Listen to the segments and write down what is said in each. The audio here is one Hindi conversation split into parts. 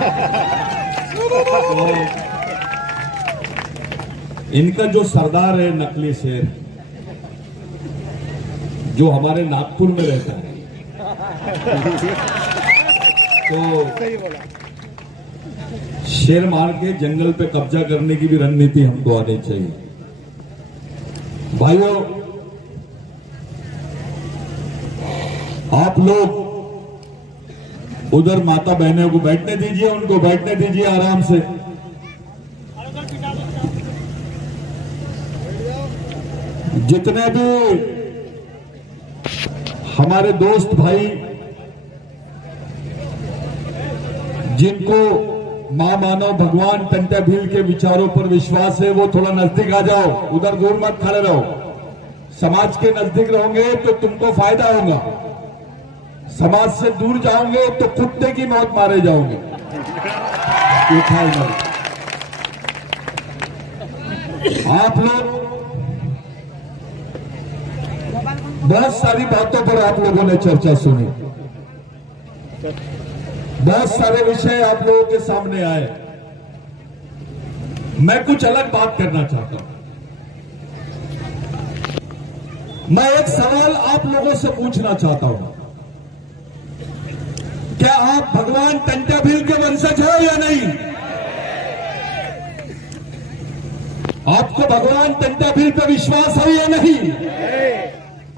तो इनका जो सरदार है नकली शेर, जो हमारे नागपुर में रहता है, तो शेर मार के जंगल पे कब्जा करने की भी रणनीति हमको आनी चाहिए। भाइयों, आप लोग उधर माता बहनों को बैठने दीजिए, उनको बैठने दीजिए आराम से। जितने भी हमारे दोस्त भाई जिनको मां मानव भगवान टंटा भील के विचारों पर विश्वास है, वो थोड़ा नजदीक आ जाओ, उधर दूर मत खड़े रहो। समाज के नजदीक रहोगे तो तुमको फायदा होगा, समाज से दूर जाओगे तो कुत्ते की मौत मारे जाओगे। आप लोग बहुत सारी बातों पर आप लोगों ने चर्चा सुनी, बहुत सारे विषय आप लोगों के सामने आए। मैं कुछ अलग बात करना चाहता हूं। मैं एक सवाल आप लोगों से पूछना चाहता हूं, क्या आप भगवान टंटा भील के वंशज हो या नहीं? आपको भगवान टंटा भील पर विश्वास है या नहीं?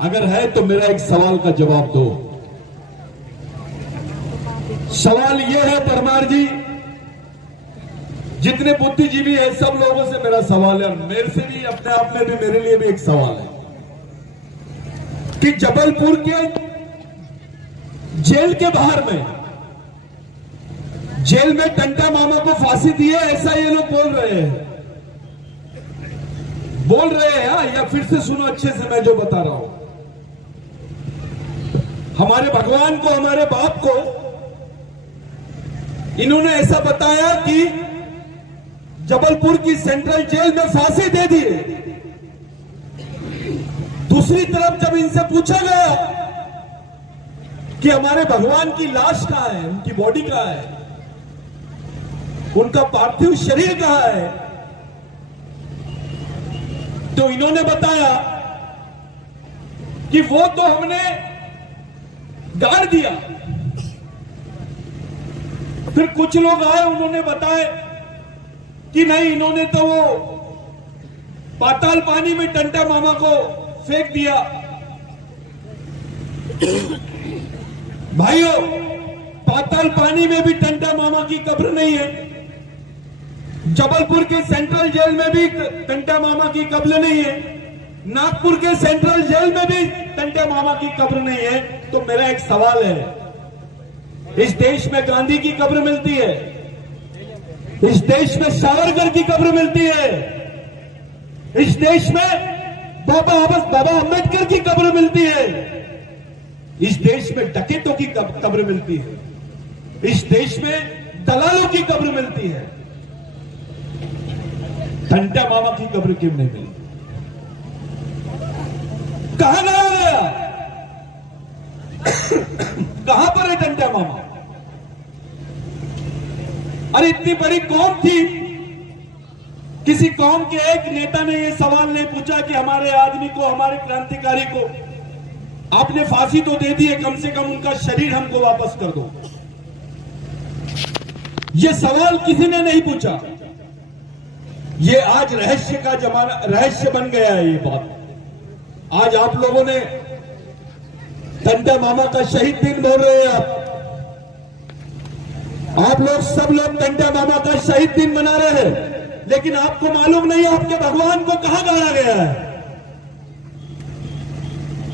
अगर है तो मेरा एक सवाल का जवाब दो। सवाल यह है परमार जी, जितने बुद्धिजीवी हैं सब लोगों से मेरा सवाल है, मेरे से भी, अपने आप में भी, मेरे लिए भी एक सवाल है कि जबलपुर के जेल के बाहर में, जेल में टंटा मामा को फांसी दी है, ऐसा ये लोग बोल रहे हैं या फिर से सुनो अच्छे से मैं जो बता रहा हूं। हमारे भगवान को, हमारे बाप को इन्होंने ऐसा बताया कि जबलपुर की सेंट्रल जेल में फांसी दे दी। दूसरी तरफ जब इनसे पूछा गया कि हमारे भगवान की लाश कहां है, उनकी बॉडी कहां है, उनका पार्थिव शरीर कहां है, तो इन्होंने बताया कि वो तो हमने गाड़ दिया। फिर कुछ लोग आए, उन्होंने बताया कि नहीं, इन्होंने तो वो पाताल पानी में टंटा मामा को फेंक दिया। भाइयों, पाताल पानी में भी टंटा मामा की कब्र नहीं है, जबलपुर के सेंट्रल जेल में भी टंटा मामा की कब्र नहीं है, नागपुर के सेंट्रल जेल में भी टंटा मामा की कब्र नहीं है। तो मेरा एक सवाल है, इस देश में गांधी की कब्र मिलती है, इस देश में सावरकर की कब्र मिलती है, इस देश में बाबा अंबेडकर की कब्र मिलती है, इस देश में डकैतों की कब्र मिलती है, इस देश में दलालों की कब्र मिलती है। टंटा मामा की कब्र क्यों नहीं मिली? कहां गया? कहां पर है टंटा मामा? अरे इतनी बड़ी कौम थी, किसी कौम के एक नेता ने यह सवाल नहीं पूछा कि हमारे आदमी को, हमारे क्रांतिकारी को आपने फांसी तो दे दी है, कम से कम उनका शरीर हमको वापस कर दो। यह सवाल किसी ने नहीं पूछा। ये आज रहस्य का जमाना, रहस्य बन गया है ये बात। आज आप लोगों ने टंटा मामा का शहीद दिन बोल रहे हैं, आप लोग सब लोग टंटा मामा का शहीद दिन मना रहे हैं, लेकिन आपको मालूम नहीं है आपके भगवान को कहां गाड़ा गया है।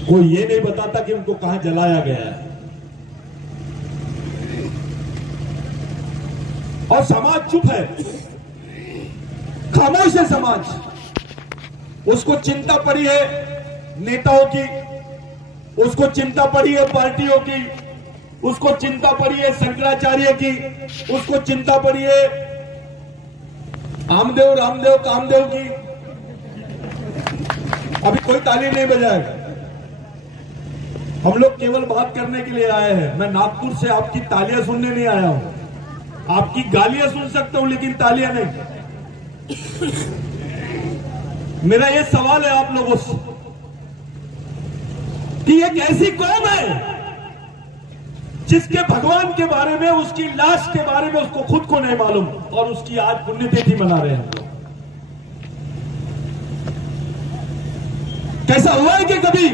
कोई ये नहीं बताता कि उनको कहां जलाया गया है। और समाज चुप है, खामोश है समाज। उसको चिंता पड़ी है नेताओं की, उसको चिंता पड़ी है पार्टियों की, उसको चिंता पड़ी है शंकराचार्य की, उसको चिंता पड़ी है आमदेव, रामदेव, कामदेव की। अभी कोई ताली नहीं बजाएगा। हम लोग केवल बात करने के लिए आए हैं। मैं नागपुर से आपकी तालियां सुनने नहीं आया हूं। आपकी गालियां सुन सकता हूं लेकिन तालियां नहीं। मेरा यह सवाल है आप लोगों से कि एक ऐसी कौम है जिसके भगवान के बारे में, उसकी लाश के बारे में उसको खुद को नहीं मालूम और उसकी आज पुण्यतिथि मना रहे हैं। कैसा हुआ है कि कभी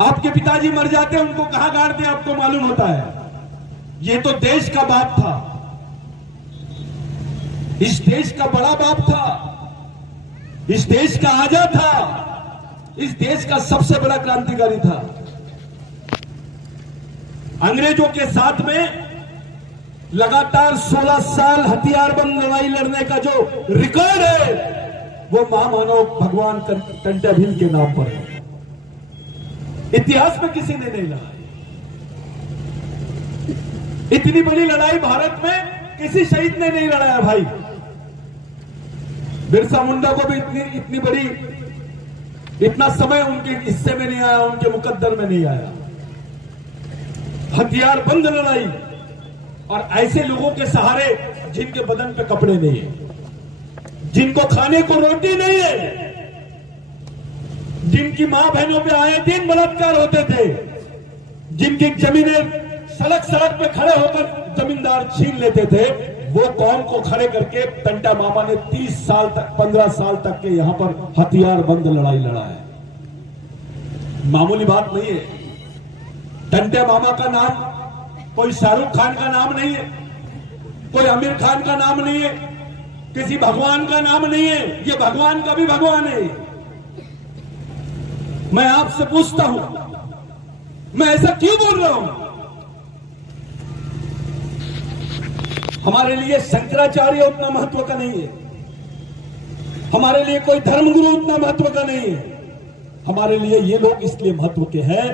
आपके पिताजी मर जाते हैं, उनको कहां गाड़ते हैं आपको मालूम होता है? ये तो देश का बाप था, इस देश का बड़ा बाप था, इस देश का आजा था, इस देश का सबसे बड़ा क्रांतिकारी था। अंग्रेजों के साथ में लगातार 16 साल हथियारबंद लड़ाई लड़ने का जो रिकॉर्ड है वो महामानव भगवान टंट्या भील के नाम पर है। इतिहास में किसी ने नहीं लड़ा। इतनी बड़ी लड़ाई भारत में किसी शहीद ने नहीं लड़ाया भाई। बिरसा मुंडा को भी इतनी बड़ी, इतना समय उनके हिस्से में नहीं आया, उनके मुकद्दर में नहीं आया। हथियार बंद लड़ाई और ऐसे लोगों के सहारे जिनके बदन पे कपड़े नहीं है, जिनको खाने को रोटी नहीं है, जिनकी मां बहनों पे आए दिन बलात्कार होते थे, जिनकी जमीनें सड़क पे खड़े होकर जमींदार छीन लेते थे, वो कौम को खड़े करके टंट्या मामा ने 30 साल तक, 15 साल तक के यहां पर हथियार बंद लड़ाई लड़ा है। मामूली बात नहीं है। टंट्या मामा का नाम कोई शाहरुख खान का नाम नहीं है, कोई आमिर खान का नाम नहीं है, किसी भगवान का नाम नहीं है। ये भगवान का भी भगवान है। मैं आपसे पूछता हूं, मैं ऐसा क्यों बोल रहा हूं? हमारे लिए शंकराचार्य उतना महत्व का नहीं है, हमारे लिए कोई धर्मगुरु उतना महत्व का नहीं है। हमारे लिए ये लोग इसलिए महत्व के हैं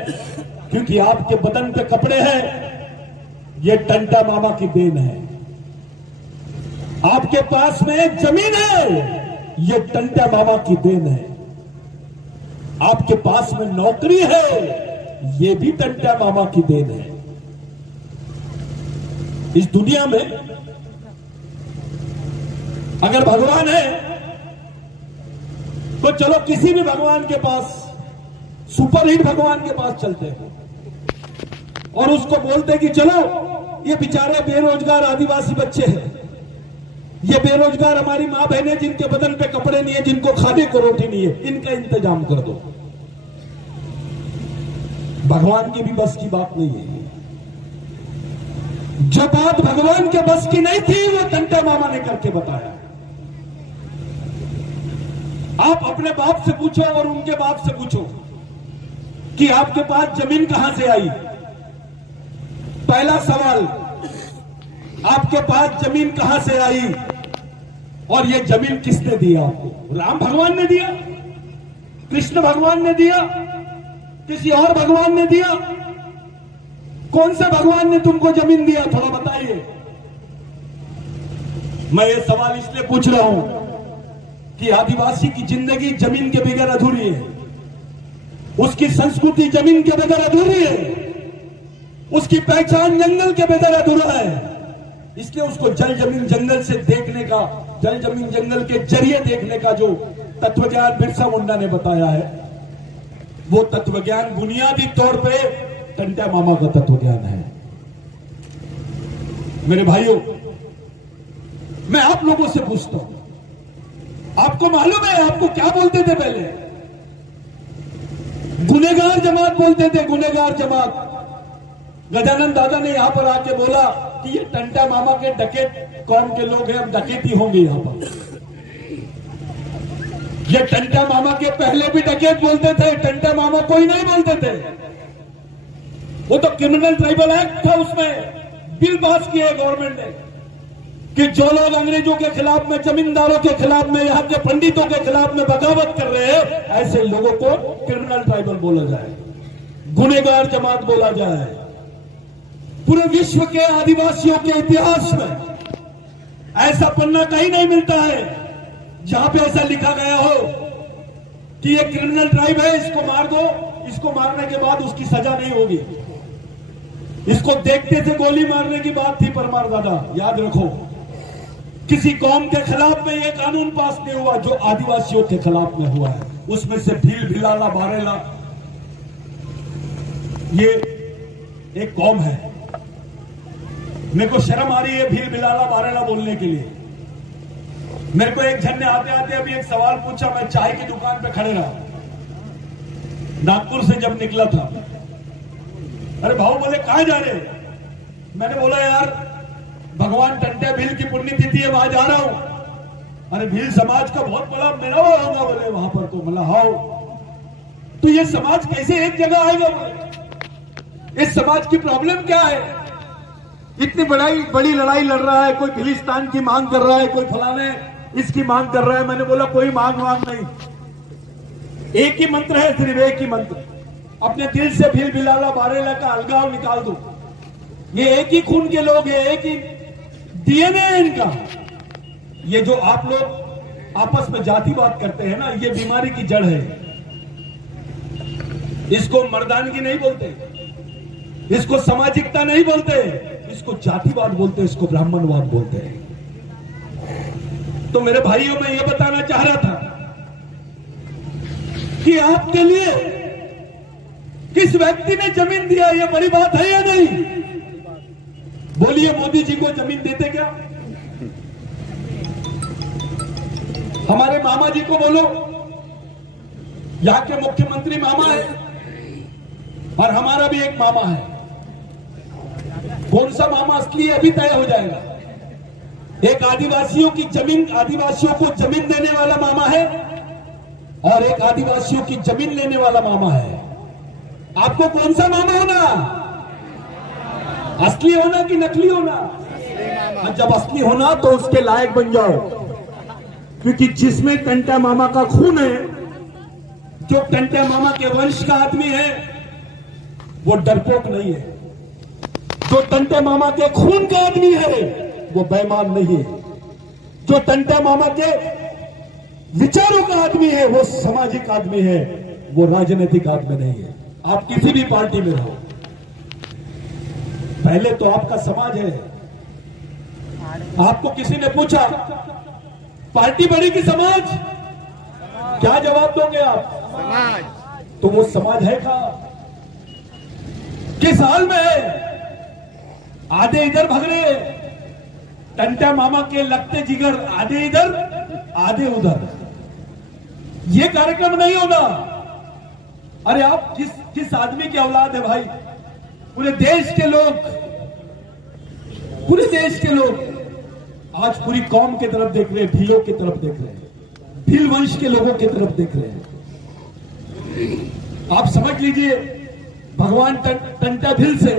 क्योंकि आपके बदन पे कपड़े हैं, ये टंट्या मामा की देन है। आपके पास में जमीन है, ये टंट्या मामा की देन है। आपके पास में नौकरी है, ये भी टंट्या मामा की देन है। इस दुनिया में अगर भगवान है तो चलो किसी भी भगवान के पास, सुपरहिट भगवान के पास चलते हैं और उसको बोलते कि चलो ये बेचारे बेरोजगार आदिवासी बच्चे हैं, ये बेरोजगार हमारी मां बहनें जिनके बदन पे कपड़े नहीं है, जिनको खाने को रोटी नहीं है, इनका इंतजाम कर दो। भगवान की भी बस की बात नहीं है। जो बात भगवान के बस की नहीं थी वो टंट्या मामा ने करके बताया। आप अपने बाप से पूछो और उनके बाप से पूछो कि आपके पास जमीन कहां से आई। पहला सवाल, आपके पास जमीन कहां से आई और ये जमीन किसने दिया आपको? राम भगवान ने दिया, कृष्ण भगवान ने दिया, किसी और भगवान ने दिया? कौन से भगवान ने तुमको जमीन दिया, थोड़ा बताइए। मैं ये सवाल इसलिए पूछ रहा हूं कि आदिवासी की जिंदगी जमीन के बगैर अधूरी है, उसकी संस्कृति जमीन के बगैर अधूरी है, उसकी पहचान जंगल के बगैर अधूरा है। इसलिए उसको जल जमीन जंगल से देखने का, जल जमीन जंगल के जरिए देखने का जो तत्वज्ञान बिरसा मुंडा ने बताया है, वो तत्वज्ञान बुनियादी तौर पे टंट्या मामा का तत्वज्ञान है। मेरे भाइयों, मैं आप लोगों से पूछता हूं, आपको मालूम है आपको क्या बोलते थे पहले? गुनेगार जमात बोलते थे, गुनेगार जमात। गजानन दादा ने यहां पर आके बोला कि ये टंट्या मामा के डकैत कौम के लोग हैं, हम डकैती होंगे यहां पर। ये टंट्या मामा के पहले भी डकैत बोलते थे, टंट्या मामा कोई नहीं बोलते थे। वो तो क्रिमिनल ट्राइबल एक्ट था, उसमें बिल पास किए गवर्नमेंट ने कि जो लोग अंग्रेजों के खिलाफ में, जमींदारों के खिलाफ में, यहाँ के पंडितों के खिलाफ में बगावत कर रहे हैं, ऐसे लोगों को क्रिमिनल ट्राइबल बोला जाए, गुनेगार जमात बोला जाए। पूरे विश्व के आदिवासियों के इतिहास में ऐसा पन्ना कहीं नहीं मिलता है जहां पे ऐसा लिखा गया हो कि ये क्रिमिनल ट्राइब है, इसको मार दो, इसको मारने के बाद उसकी सजा नहीं होगी। इसको देखते थे गोली मारने की बात थी परमार दादा, याद रखो। किसी कौम के खिलाफ में यह कानून पास नहीं हुआ जो आदिवासियों के खिलाफ में हुआ है। उसमें से भील, भिलाला, बारेला, ये एक कौम है। मेरे को शर्म आ रही है भील, भिलाला, बारेला बोलने के लिए। मेरे को एक जन ने आते आते अभी एक सवाल पूछा। मैं चाय की दुकान पे खड़े रहा, नागपुर से जब निकला था। अरे भाऊ बोले कहां जा रहे? मैंने बोला यार भगवान टंट्या भील की पुण्यतिथि है, वहां जा रहा हूं। अरे भील समाज का बहुत बड़ा मेला होगा बोले वहां पर। तो मतलब हाउ, तो ये समाज कैसे एक जगह आएगा बोले? इस समाज की प्रॉब्लम क्या है? इतनी बड़ी लड़ाई लड़ रहा है, कोई खिलिस्तान की मांग कर रहा है, कोई फलाने इसकी मांग कर रहा है। मैंने बोला कोई मांग नहीं, एक ही मंत्र है, सिर्फ एक ही मंत्र। अपने दिल से भील, भिलाला, बारेला का अलगाव निकाल दो। ये एक ही खून के लोग हैं, एक ही डीएनए है इनका। ये जो आप लोग आपस में जातिवाद करते हैं ना, ये बीमारी की जड़ है। इसको मर्दानगी नहीं बोलते, इसको सामाजिकता नहीं बोलते, इसको जातिवाद बोलते, इसको ब्राह्मणवाद बोलते हैं। तो मेरे भाइयों, मैं ये बताना चाह रहा था कि आपके लिए किस व्यक्ति ने जमीन दिया, ये बड़ी बात है या नहीं? बोलिए, मोदी जी को जमीन देते क्या? हमारे मामा जी को बोलो, यहां के मुख्यमंत्री मामा है और हमारा भी एक मामा है। कौन सा मामा असली है अभी तय हो जाएगा। एक आदिवासियों की जमीन, आदिवासियों को जमीन देने वाला मामा है और एक आदिवासियों की जमीन लेने वाला मामा है। आपको कौन सा मामा होना? असली होना कि नकली होना? जब असली होना तो उसके लायक बन जाओ, क्योंकि जिसमें टंट्या मामा का खून है, जो टंट्या मामा के वंश का आदमी है, वो डरपोक नहीं है। जो टंट्या मामा के खून का आदमी है, वो बेईमान नहीं है। जो टंट्या मामा के विचारों का आदमी है, वो सामाजिक आदमी है, वो राजनीतिक आदमी नहीं है। आप किसी भी पार्टी में रहो, पहले तो आपका समाज है। आपको किसी ने पूछा पार्टी बड़ी कि समाज, क्या जवाब दोगे आप? समाज। तो वो समाज है कहां? किस हाल में है? आधे इधर भग रहे, टंट्या मामा के लगते जिगर आधे इधर आधे उधर। ये कार्यक्रम नहीं होना। अरे आप किस आदमी की औलाद है भाई? पूरे देश के लोग आज पूरी कौम की तरफ देख रहे हैं, भीलों की तरफ देख रहे हैं, भील वंश के लोगों की तरफ देख रहे हैं। आप समझ लीजिए, भगवान टंट्या भील से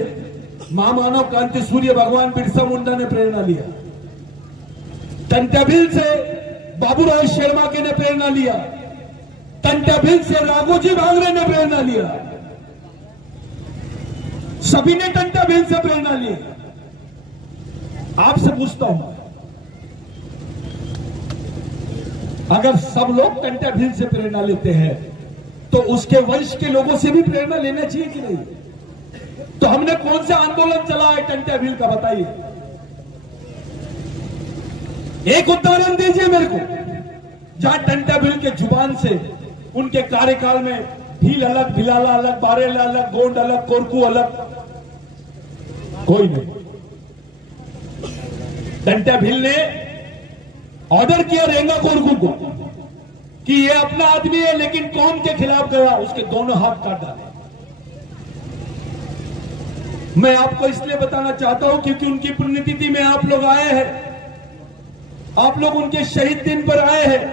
महामानव क्रांति सूर्य भगवान बिरसा मुंडा ने प्रेरणा लिया। टंट्या भील से बाबूराव शेरमाके ने प्रेरणा लिया। टंट्या भील से राघोजी भांगरे ने प्रेरणा लिया। सभी ने टंट्या भील से प्रेरणा ली। आपसे पूछता हूं, अगर सब लोग टंट्या भील से प्रेरणा लेते हैं तो उसके वंश के लोगों से भी प्रेरणा लेना चाहिए कि नहीं? तो हमने कौन सा आंदोलन चला है टंट्या भील का, बताइए? एक उदाहरण दीजिए मेरे को, जहां टंट्या भील के जुबान से उनके कार्यकाल में भील अलग, भिलाला अलग, बारेला अलग, गोंड अलग, कोरकू अलग, कोई नहीं। टंट्या भील ने ऑर्डर किया रेंगा कोरकू को कि ये अपना आदमी है लेकिन कौम के खिलाफ गया, उसके दोनों हाथ काट डाले। मैं आपको इसलिए बताना चाहता हूं क्योंकि उनकी पुण्यतिथि में आप लोग आए हैं, आप लोग उनके शहीद दिन पर आए हैं।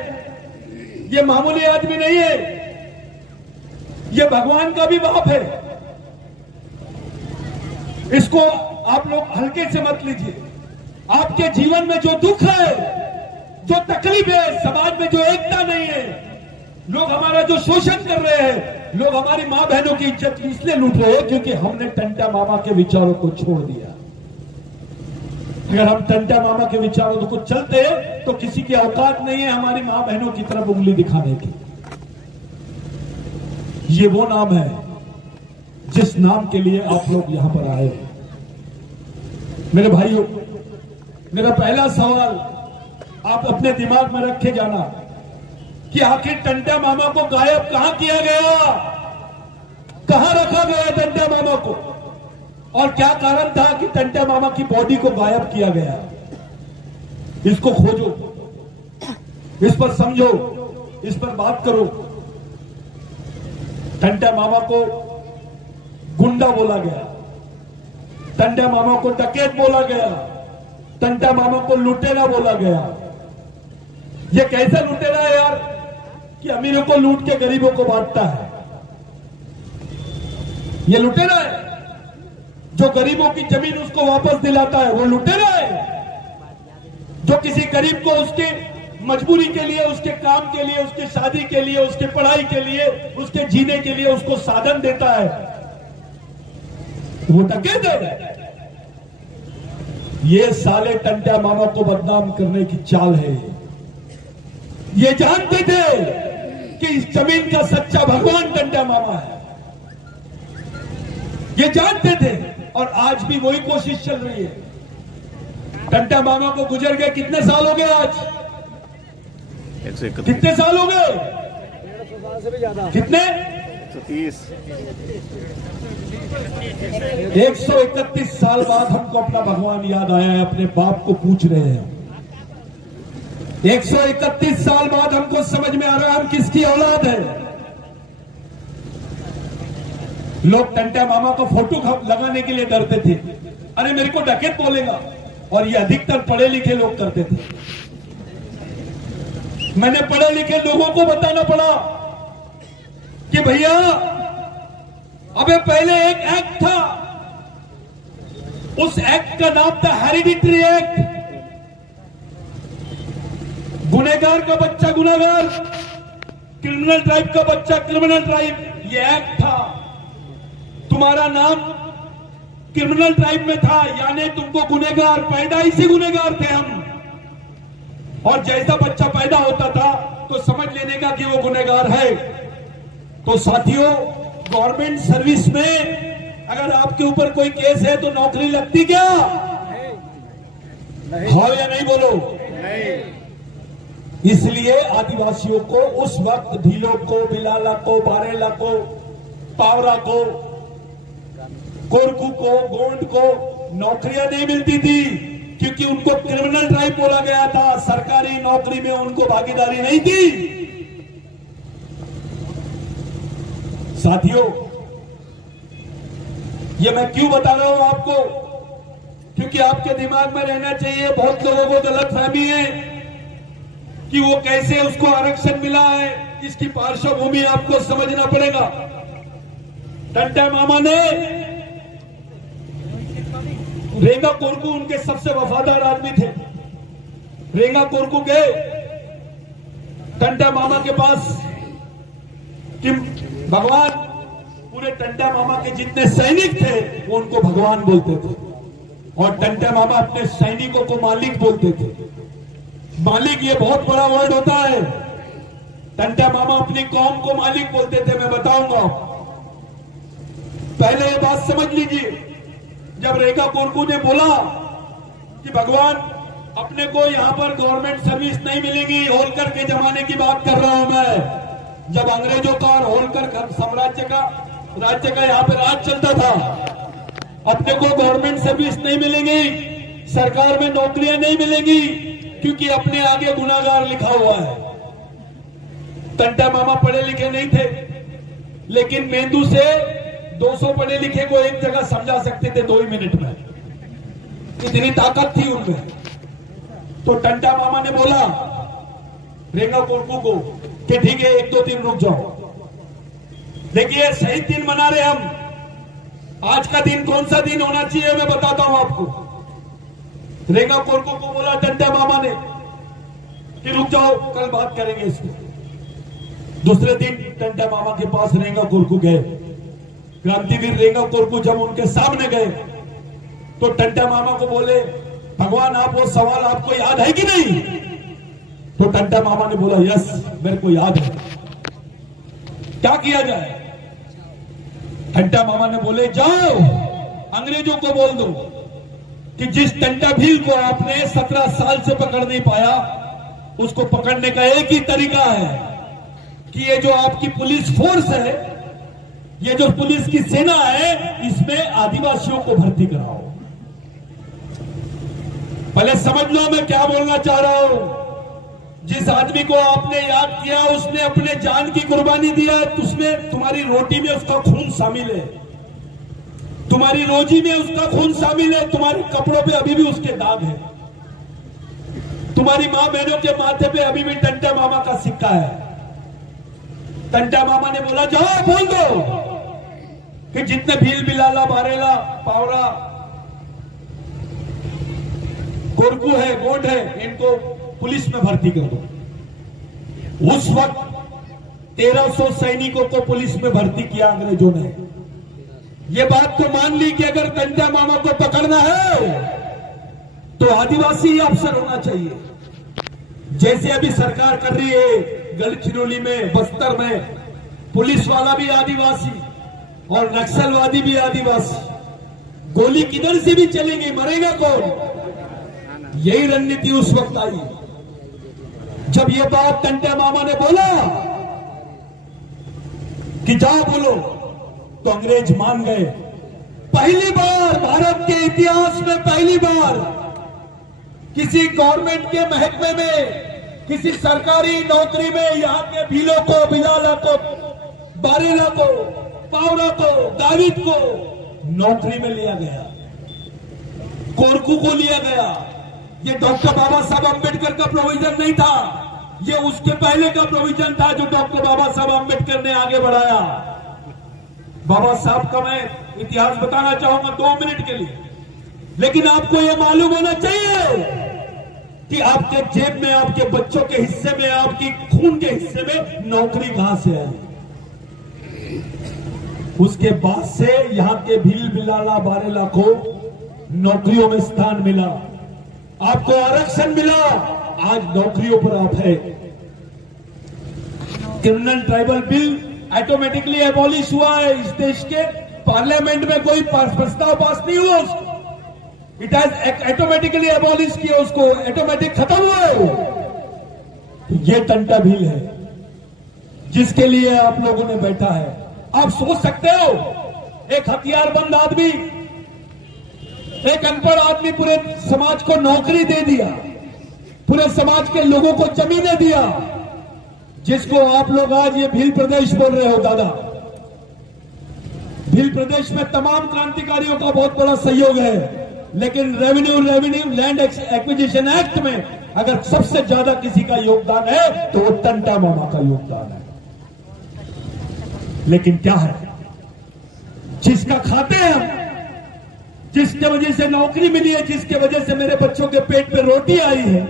ये मामूली आदमी नहीं है, ये भगवान का भी बाप है। इसको आप लोग हल्के से मत लीजिए। आपके जीवन में जो दुख है, जो तकलीफ है, समाज में जो एकता नहीं है, लोग हमारा जो शोषण कर रहे हैं, लोग हमारी मां बहनों की इज्जत इसलिए लूट रहे हैं क्योंकि हमने टंट्या मामा के विचारों को छोड़ दिया। अगर हम टंट्या मामा के विचारों को चलते तो किसी की औकात नहीं है हमारी मां बहनों की तरफ उंगली दिखाने की। ये वो नाम है जिस नाम के लिए आप लोग यहां पर आए। मेरे भाइयों, मेरा पहला सवाल आप अपने दिमाग में रखे जाना कि आखिर टंटा मामा को गायब कहां किया गया, कहां रखा गया टंटा मामा को, और क्या कारण था कि टंटा मामा की बॉडी को गायब किया गया। इसको खोजो, इस पर समझो, इस पर बात करो। टंटा मामा को गुंडा बोला गया, टंटा मामा को डकैत बोला गया, टंटा मामा को लुटेरा बोला गया। ये कैसा लुटेरा है यार कि अमीरों को लूट के गरीबों को बांटता है। ये लुटेरा है। जो गरीबों की जमीन उसको वापस दिलाता है वो लुटेरा है। जो किसी गरीब को उसके मजबूरी के लिए, उसके काम के लिए, उसकी शादी के लिए, उसके पढ़ाई के लिए, उसके जीने के लिए उसको साधन देता है वो डकैत है। ये साले टंटा मामा को बदनाम करने की चाल है। ये जानते थे कि इस जमीन का सच्चा भगवान टंटा मामा है, ये जानते थे, और आज भी वही कोशिश चल रही है। टंटा मामा को गुजर गए कितने साल हो गए आज? कितने साल हो गए? 150 साल से भी ज्यादा। कितने? 130। 131 साल बाद हमको अपना भगवान याद आया है। अपने बाप को पूछ रहे हैं। 131 साल बाद हमको समझ में आ रहा है हम किसकी औलाद है। लोग टंटा मामा को फोटो लगाने के लिए डरते थे, अरे मेरे को डकैत बोलेगा, और ये अधिकतर पढ़े लिखे लोग करते थे। मैंने पढ़े लिखे लोगों को बताना पड़ा कि भैया अबे पहले एक एक्ट था, उस एक्ट का नाम था हेरिडिटरी एक्ट। गुनहगार का बच्चा गुनहगार, क्रिमिनल ट्राइब का बच्चा क्रिमिनल ट्राइब, ये एक्ट था। तुम्हारा नाम क्रिमिनल ट्राइब में था, यानी तुमको गुनहगार, पैदाइशी से गुनहगार थे हम। और जैसा बच्चा पैदा होता था तो समझ लेने का कि वो गुनहगार है। तो साथियों, गवर्नमेंट सर्विस में अगर आपके ऊपर कोई केस है तो नौकरी लगती क्या? हाँ या नहीं बोलो? नहीं। इसलिए आदिवासियों को उस वक्त ढीलों को, बिलाला को, बारेला को, पावरा को, कोरकू को, गोंड को नौकरियां नहीं मिलती थी, क्योंकि उनको क्रिमिनल ट्राइब बोला गया था। सरकारी नौकरी में उनको भागीदारी नहीं थी। साथियों, ये मैं क्यों बता रहा हूं आपको? क्योंकि आपके दिमाग में रहना चाहिए, बहुत लोगों को गलतफहमी है कि वो कैसे उसको आरक्षण मिला है। इसकी पार्श्वभूमि आपको समझना पड़ेगा। टंटा मामा ने, रेंगा कोरकू उनके सबसे वफादार आदमी थे। रेंगा कोरकू गए टंटा मामा के पास कि भगवान, पूरे टंटा मामा के जितने सैनिक थे वो उनको भगवान बोलते थे, और टंटा मामा अपने सैनिकों को मालिक बोलते थे। मालिक ये बहुत बड़ा वर्ड होता है। टंटा मामा अपनी कौम को मालिक बोलते थे, मैं बताऊंगा। पहले ये बात समझ लीजिए, जब रेखा कोरकू ने बोला कि भगवान अपने को यहां पर गवर्नमेंट सर्विस नहीं मिलेगी, होलकर के जमाने की बात कर रहा हूं मैं, जब अंग्रेजों का और होलकर साम्राज्य का, राज्य का यहां पर राज चलता था। अपने को गवर्नमेंट सर्विस नहीं मिलेगी, सरकार में नौकरियां नहीं मिलेगी, क्योंकि अपने आगे गुनाहगार लिखा हुआ है। टंटा मामा पढ़े लिखे नहीं थे, लेकिन मेंदू से 200 पढ़े लिखे को एक जगह समझा सकते थे 2 ही मिनट में, इतनी ताकत थी उनमें। तो टंटा मामा ने बोला रेंगा कोरकू को कि ठीक है, 1-2 दिन रुक जाओ। देखिए, शहीद दिन मना रहे हम। आज का दिन कौन सा दिन होना चाहिए मैं बताता हूं आपको। रेंगा कोरकू को बोला टंटा मामा ने कि रुक जाओ, कल बात करेंगे इसको। दूसरे दिन टंटा मामा के पास रेंगा कोरकू गए। क्रांतिवीर रेंगा कोरकू जब उनके सामने गए तो टंटा मामा को बोले, भगवान आप वो सवाल आपको याद है कि नहीं? तो टंटा मामा ने बोला, यस मेरे को याद है। क्या किया जाए? टंटा मामा ने बोले, जाओ अंग्रेजों को बोल दो कि जिस टंटा भील को आपने 17 साल से पकड़ नहीं पाया, उसको पकड़ने का एक ही तरीका है कि ये जो आपकी पुलिस फोर्स है, ये जो पुलिस की सेना है, इसमें आदिवासियों को भर्ती कराओ। पहले समझ लो मैं क्या बोलना चाह रहा हूं। जिस आदमी को आपने याद किया, उसने अपने जान की कुर्बानी दिया है, उसमें तुम्हारी रोटी में उसका खून शामिल है, तुम्हारी रोजी में उसका खून शामिल है, तुम्हारे कपड़ों पे अभी भी उसके दाग है, तुम्हारी मां बहनों के माथे पे अभी भी टंटा मामा का सिक्का है। टंटा मामा ने बोला जाओ बोल दो कि जितने भील बिलाला बारेला पावरा गोरकू है, गोंड है, इनको पुलिस में भर्ती कर दो। उस वक्त 1300 सैनिकों को पुलिस में भर्ती किया अंग्रेजों ने। ये बात तो मान ली कि अगर टंटा मामा को पकड़ना है तो आदिवासी ही अफसर होना चाहिए, जैसे अभी सरकार कर रही है। गढ़चिरौली में, बस्तर में पुलिस वाला भी आदिवासी और नक्सलवादी भी आदिवासी। गोली किधर से भी चलेगी, मरेगा कौन? यही रणनीति उस वक्त आई। जब ये बात टंटा मामा ने बोला कि जाओ बोलो, तो अंग्रेज मान गए। पहली बार भारत के इतिहास में, पहली बार किसी गवर्नमेंट के महकमे में, किसी सरकारी नौकरी में यहां के भीलों को, बिलाला को, बारेला को, पावरा को, दाविद को नौकरी में लिया गया, कोरकू को लिया गया। ये डॉक्टर बाबा साहब अम्बेडकर का प्रोविजन नहीं था, ये उसके पहले का प्रोविजन था जो डॉक्टर बाबा साहब अम्बेडकर ने आगे बढ़ाया। बाबा साहब का मैं इतिहास बताना चाहूंगा 2 मिनट के लिए, लेकिन आपको यह मालूम होना चाहिए कि आपके जेब में, आपके बच्चों के हिस्से में, आपकी खून के हिस्से में नौकरी कहां से आई। उसके बाद से यहां के भील बिलाला बारेला को नौकरियों में स्थान मिला, आपको आरक्षण मिला, आज नौकरियों पर आप है। Criminal tribal bill automatically abolish हुआ है। इस देश के पार्लियामेंट में कोई प्रस्ताव पास नहीं हुआ, उसको इट हैज ऑटोमेटिकली एबॉलिश किया, उसको ऑटोमेटिक खत्म हुआ है वो। ये टंटा भील है जिसके लिए आप लोगों ने बैठा है। आप सोच सकते हो, एक हथियारबंद आदमी, एक अनपढ़ आदमी पूरे समाज को नौकरी दे दिया, पूरे समाज के लोगों को जमीनें दिया, जिसको आप लोग आज ये भील प्रदेश बोल रहे हो। दादा, भील प्रदेश में तमाम क्रांतिकारियों का बहुत बड़ा सहयोग है, लेकिन रेवेन्यू लैंड एक्विजिशन एक्ट में अगर सबसे ज्यादा किसी का योगदान है तो वो टंटा मामा का योगदान है। लेकिन क्या है, जिसका खाते हैं हम, जिसके वजह से नौकरी मिली है, जिसके वजह से मेरे बच्चों के पेट पे रोटी आई है,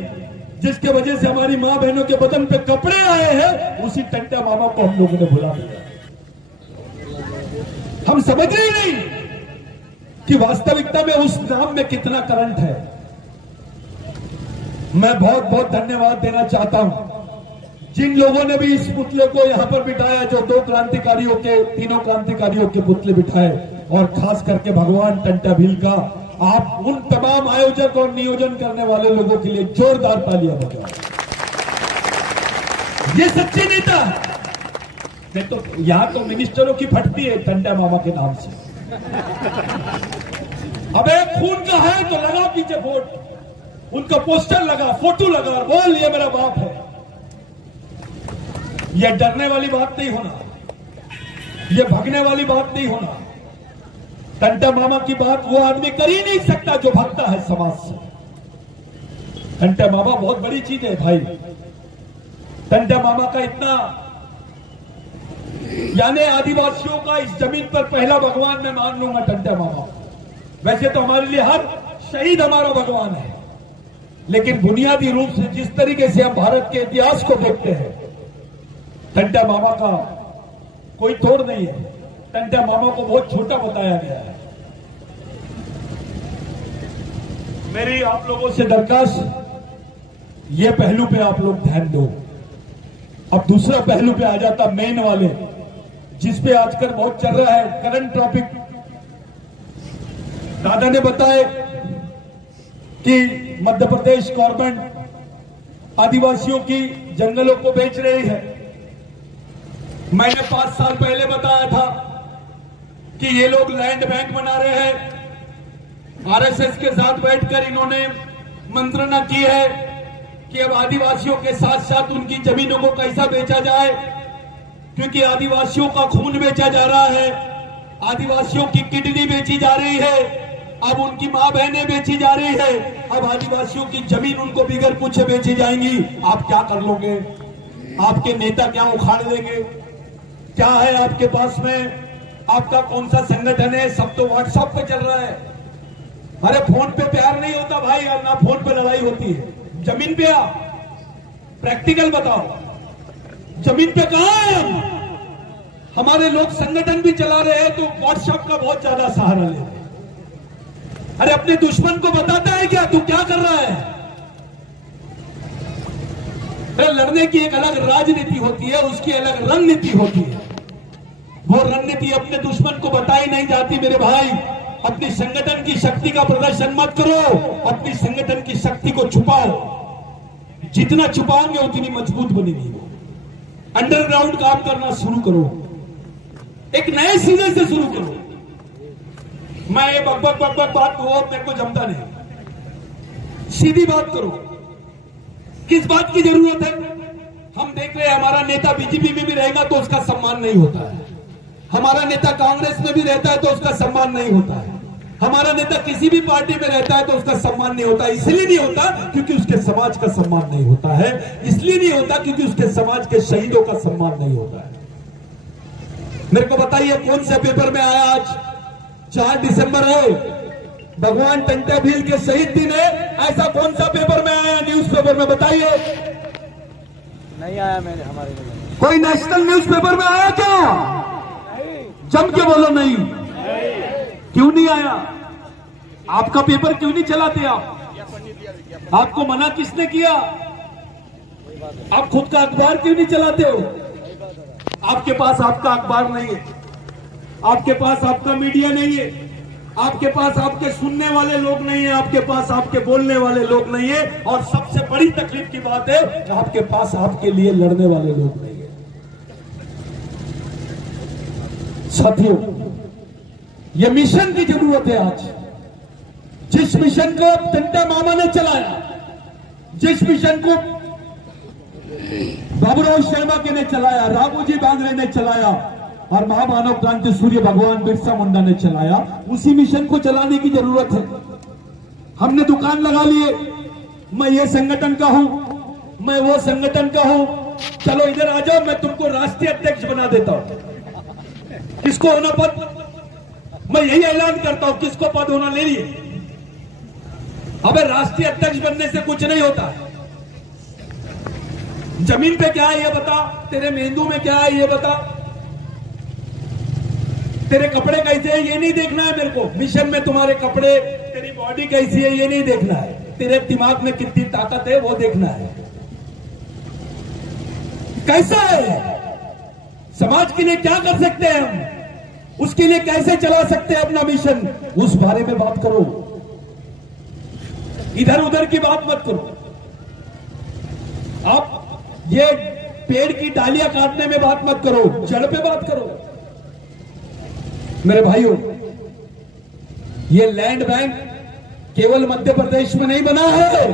जिसके वजह से हमारी मां बहनों के बदन पे कपड़े आए हैं, उसी टंटा मामा को हम लोगों ने भुला दिया। हम समझ रहे नहीं कि वास्तविकता में उस नाम में कितना करंट है। मैं बहुत बहुत धन्यवाद देना चाहता हूं जिन लोगों ने भी इस पुतले को यहां पर बिठाया, जो 2 क्रांतिकारियों के, 3 क्रांतिकारियों के पुतले बिठाए, और खास करके भगवान टंटा भील का। आप उन तमाम आयोजक और नियोजन करने वाले लोगों के लिए जोरदार तालियां बजाओ। ये सच्चे नेता नहीं तो यहां तो मिनिस्टरों की फटती है टंटा मामा के नाम से। अबे खून का है तो लगा पीछे वोट, उनका पोस्टर लगा, फोटो लगा और बोल ये मेरा बाप है। यह डरने वाली बात नहीं होना, यह भगने वाली बात नहीं होना। टंटा मामा की बात वो आदमी कर ही नहीं सकता जो भागता है समाज से। टंटा मामा बहुत बड़ी चीज है भाई। टंटा मामा का इतना, यानी आदिवासियों का इस जमीन पर पहला भगवान मैं मान लूंगा टंटा मामा। वैसे तो हमारे लिए हर शहीद हमारा भगवान है, लेकिन बुनियादी रूप से जिस तरीके से हम भारत के इतिहास को देखते हैं, टंटा मामा का कोई तोड़ नहीं है। टंटा मामा को बहुत छोटा बताया गया है। मेरी आप लोगों से दरखास्त, ये पहलू पे आप लोग ध्यान दो। अब दूसरा पहलू पे आ जाता, मेन वाले, जिस पे आजकल बहुत चल रहा है, करंट टॉपिक। दादा ने बताया कि मध्य प्रदेश गवर्नमेंट आदिवासियों की जंगलों को बेच रही है। मैंने 5 साल पहले बताया था कि ये लोग लैंड बैंक बना रहे हैं। आरएसएस के साथ बैठकर इन्होंने मंत्रणा की है कि अब आदिवासियों के साथ साथ उनकी जमीनों को कैसा बेचा जाए, क्योंकि आदिवासियों का खून बेचा जा रहा है, आदिवासियों की किडनी बेची जा रही है, अब उनकी मां बहनें बेची जा रही है, अब आदिवासियों की जमीन उनको बिगड़ पूछे बेची जाएंगी। आप क्या कर लोगे? आपके नेता क्या उखाड़ देंगे? क्या है आपके पास में? आपका कौन सा संगठन है? सब तो व्हाट्सएप पे चल रहा है। अरे फोन पे प्यार नहीं होता भाई, और ना फोन पे लड़ाई होती है। जमीन पे आ, प्रैक्टिकल बताओ, जमीन पे कहां है हम? हमारे लोग संगठन भी चला रहे हैं तो व्हाट्सएप का बहुत ज्यादा सहारा ले रहे हैं। अरे अपने दुश्मन को बताता है क्या तू क्या कर रहा है? अरे लड़ने की एक अलग राजनीति होती है, उसकी अलग रणनीति होती है। वो रणनीति अपने दुश्मन को बताई नहीं जाती मेरे भाई। अपनी संगठन की शक्ति का प्रदर्शन मत करो, अपनी संगठन की शक्ति को छुपाओ। जितना छुपाओगे उतनी मजबूत बनेगी वो। अंडरग्राउंड काम करना शुरू करो, एक नए सिरे से शुरू करो। मैं बकबक बकबक बात वो मेरे को जमता नहीं। सीधी बात करो। किस बात की जरूरत है? हम देख रहे हैं हमारा नेता बीजेपी में भी रहेगा तो उसका सम्मान नहीं होता है, हमारा नेता कांग्रेस में भी रहता है तो उसका सम्मान नहीं होता है, हमारा नेता किसी भी पार्टी में रहता है तो उसका सम्मान नहीं होता। इसलिए नहीं होता क्योंकि उसके समाज का सम्मान नहीं होता है, इसलिए नहीं होता क्योंकि उसके समाज के शहीदों का सम्मान नहीं होता है। मेरे को बताइए कौन से पेपर में आया? आज 4 दिसंबर है, भगवान टंटा भील के शहीद दिन है, ऐसा कौन सा पेपर में आया? न्यूज पेपर में बताइए। नहीं आया मैंने हमारे लिए। कोई नेशनल न्यूज पेपर में आया क्या? जम के बोलो नहीं। क्यों नहीं आया? आपका पेपर क्यों नहीं चलाते आप? आपको मना किसने किया? आप खुद का अखबार क्यों नहीं चलाते हो? आपके पास आपका अखबार नहीं है, आपके पास आपका मीडिया नहीं है, आपके पास आपके सुनने वाले लोग नहीं है, आपके पास आपके बोलने वाले लोग नहीं है, और सबसे बड़ी तकलीफ की बात है आपके पास आपके लिए लड़ने वाले लोग नहीं है। साथियों, यह मिशन की जरूरत है आज। जिस मिशन को टंटा मामा ने चलाया, जिस मिशन को बाबूराव शर्मा के ने चलाया, रामूजी बांगरे ने चलाया और महामानव क्रांति सूर्य भगवान बिरसा मुंडा ने चलाया, उसी मिशन को चलाने की जरूरत है। हमने दुकान लगा लिए, मैं ये संगठन का हूं, मैं वो संगठन का हूं, चलो इधर आ जाओ, मैं तुमको राष्ट्रीय अध्यक्ष बना देता हूं। किसको होना पद? मैं यही ऐलान करता हूं, किसको पद होना ले लिए। अबे राष्ट्रीय अध्यक्ष बनने से कुछ नहीं होता। जमीन पे क्या है ये बता, तेरे मेंदू में क्या है ये बता, तेरे कपड़े कैसे है ये नहीं देखना है मेरे को। मिशन में तुम्हारे कपड़े, तेरी बॉडी कैसी है ये नहीं देखना है, तेरे दिमाग में कितनी ताकत है वो देखना है। कैसा है, समाज के लिए क्या कर सकते हैं हम, उसके लिए कैसे चला सकते हैं अपना मिशन, उस बारे में बात करो। इधर उधर की बात मत करो। आप ये पेड़ की डालियां काटने में बात मत करो, जड़ पे बात करो। मेरे भाइयों, ये लैंड बैंक केवल मध्य प्रदेश में नहीं बना है,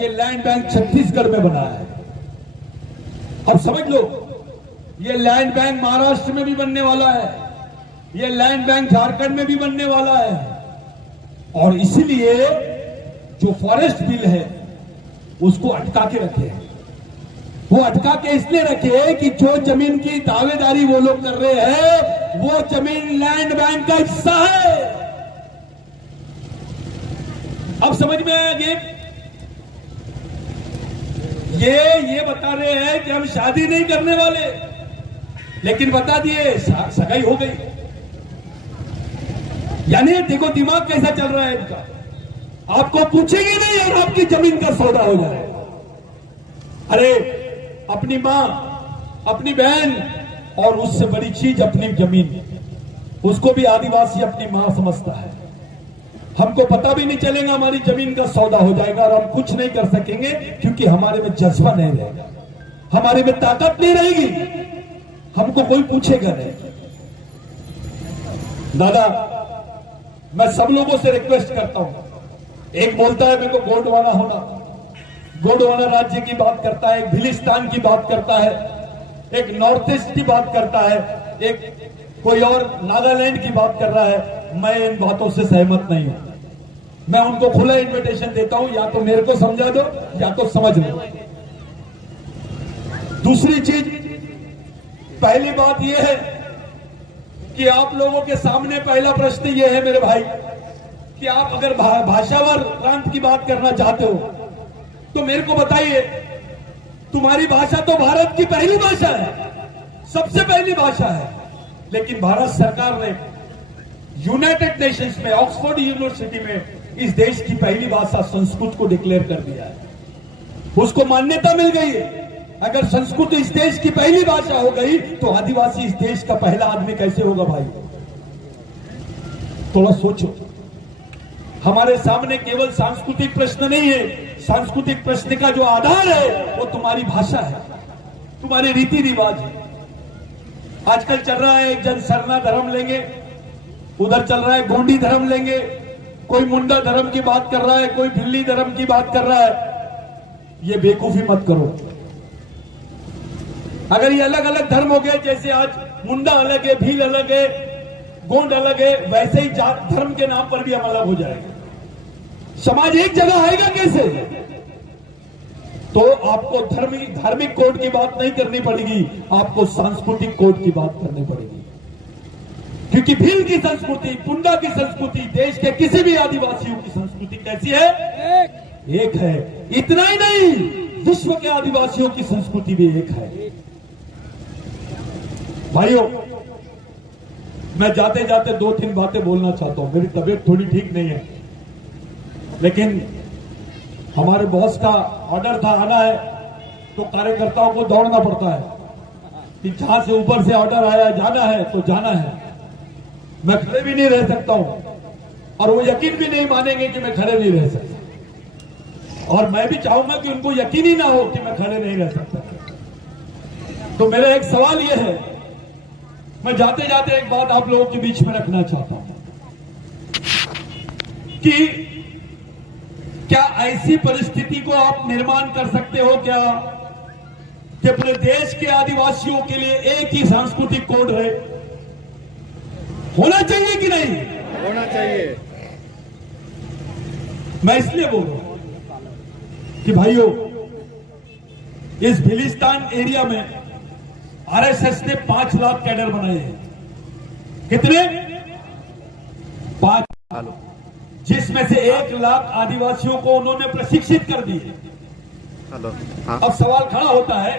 ये लैंड बैंक छत्तीसगढ़ में बना है। अब समझ लो, ये लैंड बैंक महाराष्ट्र में भी बनने वाला है, ये लैंड बैंक झारखंड में भी बनने वाला है। और इसलिए जो फॉरेस्ट बिल है उसको अटका के रखे हैं। वो अटका के इसलिए रखे कि जो जमीन की दावेदारी वो लोग कर रहे हैं वो जमीन लैंड बैंक का हिस्सा है। अब समझ में आया गेम? ये बता रहे हैं कि हम शादी नहीं करने वाले, लेकिन बता दिए सगाई हो गई। यानी देखो दिमाग कैसा चल रहा है इनका। आपको पूछेंगे नहीं और आपकी जमीन का सौदा हो जाए। अरे अपनी मां, अपनी बहन और उससे बड़ी चीज अपनी जमीन, उसको भी आदिवासी अपनी मां समझता है। हमको पता भी नहीं चलेगा, हमारी जमीन का सौदा हो जाएगा और हम कुछ नहीं कर सकेंगे, क्योंकि हमारे में जज्बा नहीं रहेगा, हमारे में ताकत नहीं रहेगी, हमको कोई पूछेगा नहीं। दादा, मैं सब लोगों से रिक्वेस्ट करता हूं, एक बोलता है मेरे को गोंडवाना होना, गोंडवाना राज्य की बात करता है, एक भिलिस्तान की बात करता है, एक नॉर्थ ईस्ट की बात करता है, एक कोई और नागालैंड की बात कर रहा है। मैं इन बातों से सहमत नहीं हूं। मैं उनको खुला इनविटेशन देता हूं, या तो मेरे को समझा दो या तो समझ लो। दूसरी चीज, पहली बात यह है कि आप लोगों के सामने पहला प्रश्न यह है मेरे भाई, कि आप अगर भाषावर प्रांत की बात करना चाहते हो तो मेरे को बताइए, तुम्हारी भाषा तो भारत की पहली भाषा है, सबसे पहली भाषा है, लेकिन भारत सरकार ने यूनाइटेड नेशंस में ऑक्सफोर्ड यूनिवर्सिटी में इस देश की पहली भाषा संस्कृत को डिक्लेयर कर दिया है, उसको मान्यता मिल गई है। अगर संस्कृत इस देश की पहली भाषा हो गई तो आदिवासी इस देश का पहला आदमी कैसे होगा भाई? थोड़ा सोचो। हमारे सामने केवल सांस्कृतिक प्रश्न नहीं है, सांस्कृतिक प्रश्न का जो आधार है वो तुम्हारी भाषा है, तुम्हारे रीति रिवाज है। आजकल चल रहा है एक जन सरना धर्म लेंगे, उधर चल रहा है गोंडी धर्म लेंगे, कोई मुंडा धर्म की बात कर रहा है, कोई भिल्ली धर्म की बात कर रहा है। ये बेवकूफी मत करो। अगर ये अलग अलग धर्म हो गए, जैसे आज मुंडा अलग है, भील अलग है, गोंड अलग है, वैसे ही धर्म के नाम पर भी हम अलग हो जाएंगे। समाज एक जगह आएगा कैसे? तो आपको धार्मिक कोड की बात नहीं करनी पड़ेगी, आपको सांस्कृतिक कोड की बात करनी पड़ेगी। क्योंकि भील की संस्कृति, पुंडा की संस्कृति, देश के किसी भी आदिवासियों की संस्कृति कैसी है? एक है। इतना ही नहीं, विश्व के आदिवासियों की संस्कृति भी एक है। भाइयों, मैं जाते जाते 2-3 बातें बोलना चाहता हूं। मेरी तबीयत थोड़ी ठीक नहीं है, लेकिन हमारे बॉस का ऑर्डर था आना है, तो कार्यकर्ताओं को दौड़ना पड़ता है कि जहां से ऊपर से ऑर्डर आया जाना है तो जाना है। मैं खड़े भी नहीं रह सकता हूं और वो यकीन भी नहीं मानेंगे कि मैं खड़े नहीं रह सकता, और मैं भी चाहूंगा कि उनको यकीन ही ना हो कि मैं खड़े नहीं रह सकता। तो मेरा एक सवाल यह है, मैं जाते जाते एक बात आप लोगों के बीच में रखना चाहता हूं कि क्या ऐसी परिस्थिति को आप निर्माण कर सकते हो क्या कि अपने देश के आदिवासियों के लिए एक ही सांस्कृतिक कोड है? होना चाहिए कि नहीं? होना चाहिए। मैं इसलिए बोल रहा हूं कि भाइयों, इस भिलिस्तान एरिया में आरएसएस ने 5 लाख कैडर बनाए हैं। कितने? 5, जिसमें से 1 लाख आदिवासियों को उन्होंने प्रशिक्षित कर दिए। अब सवाल खड़ा होता है,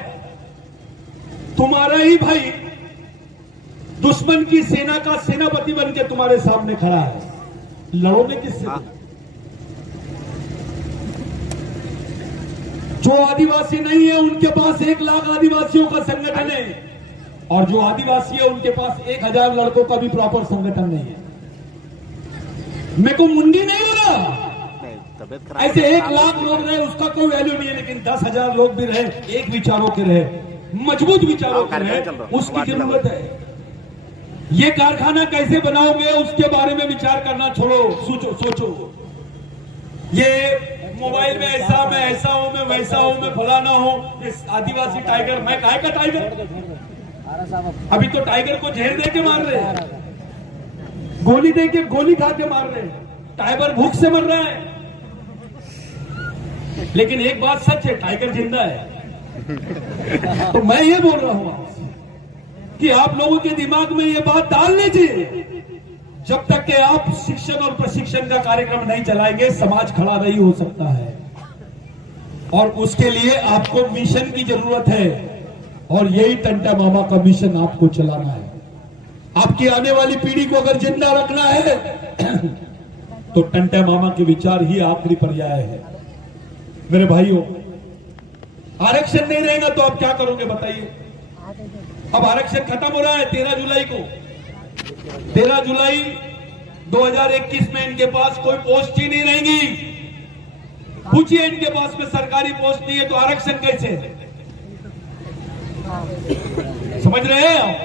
तुम्हारा ही भाई दुश्मन की सेना का सेनापति बन के तुम्हारे सामने खड़ा है, लड़ोगे किससे? जो आदिवासी नहीं है उनके पास 1 लाख आदिवासियों का संगठन है, और जो आदिवासी है उनके पास 1000 लड़कों का भी प्रॉपर संगठन नहीं है। मेरे को मुंडी नहीं हो रहा। ऐसे 1 लाख लोग रहे उसका कोई वैल्यू नहीं है, लेकिन 10,000 लोग भी रहे, एक विचारों के रहे, मजबूत विचारों के रहे, उसकी जरूरत है। ये कारखाना कैसे बनाओगे उसके बारे में विचार करना छोड़ो, सोचो। ये मोबाइल में ऐसा, मैं ऐसा हूं, मैं वैसा हूं, मैं फलाना हूं, ये आदिवासी टाइगर, मैं काय का टाइगर? अभी तो टाइगर को जहर दे के मार रहे हैं, गोली दे के, गोली खा के मार रहे हैं, टाइगर भूख से मर रहा है। लेकिन एक बात सच है, टाइगर जिंदा है। तो मैं ये बोल रहा हूं कि आप लोगों के दिमाग में ये बात डाल लीजिए, जब तक कि आप शिक्षण और प्रशिक्षण का कार्यक्रम नहीं चलाएंगे समाज खड़ा नहीं हो सकता है, और उसके लिए आपको मिशन की जरूरत है, और यही टंटा मामा का मिशन आपको चलाना है। आपकी आने वाली पीढ़ी को अगर जिंदा रखना है तो टंटा मामा के विचार ही आखिरी पर्याय है। मेरे भाइयों, आरक्षण नहीं रहेगा तो आप क्या करोगे बताइए? अब आरक्षण खत्म हो रहा है 13 जुलाई को। 13 जुलाई 2021 में इनके पास कोई पोस्ट ही नहीं रहेंगी। पूछिए इनके पास में सरकारी पोस्ट नहीं है तो आरक्षण कैसे है? समझ रहे हैं आप?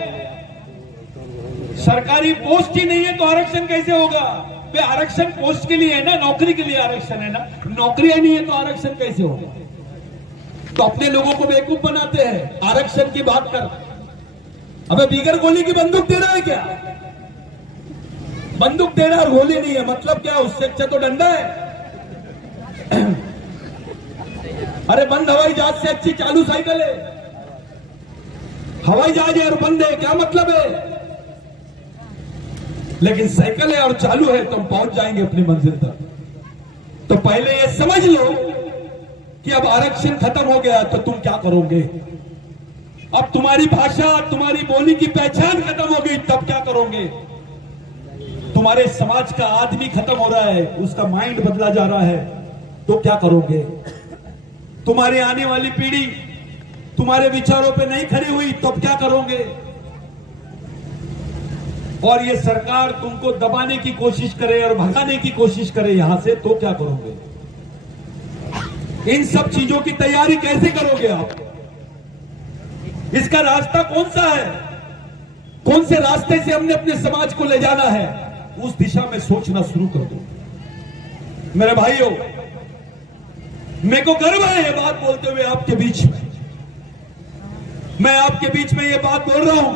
सरकारी पोस्ट ही नहीं है तो आरक्षण कैसे होगा? वे आरक्षण पोस्ट के लिए है ना, नौकरी के लिए आरक्षण है ना। नौकरियां नहीं है तो आरक्षण कैसे होगा? तो अपने लोगों को बेवकूफ बनाते हैं आरक्षण की बात कर। अबे बिगर गोली की बंदूक दे रहा है क्या? बंदूक दे रहा है और गोली नहीं है, मतलब क्या? उससे अच्छा तो डंडा है। अरे बंद हवाई जहाज से अच्छी चालू साइकिल है। हवाई जहाज है और बंद है, क्या मतलब है? लेकिन साइकिल है और चालू है तो हम पहुंच जाएंगे अपनी मंजिल तक। तो पहले ये समझ लो कि अब आरक्षण खत्म हो गया तो तुम क्या करोगे? अब तुम्हारी भाषा, तुम्हारी बोली की पहचान खत्म हो गई, तब क्या करोगे? तुम्हारे समाज का आदमी खत्म हो रहा है, उसका माइंड बदला जा रहा है, तो क्या करोगे? तुम्हारी आने वाली पीढ़ी तुम्हारे विचारों पे नहीं खड़ी हुई, तब क्या करोगे? और ये सरकार तुमको दबाने की कोशिश करे और भगाने की कोशिश करे यहां से, तो क्या करोगे? इन सब चीजों की तैयारी कैसे करोगे आप? इसका रास्ता कौन सा है? कौन से रास्ते से हमने अपने समाज को ले जाना है, उस दिशा में सोचना शुरू कर दो। मेरे भाइयों, मेरे को गर्व है ये बात बोलते हुए आपके बीच में। मैं आपके बीच में ये बात बोल रहा हूं।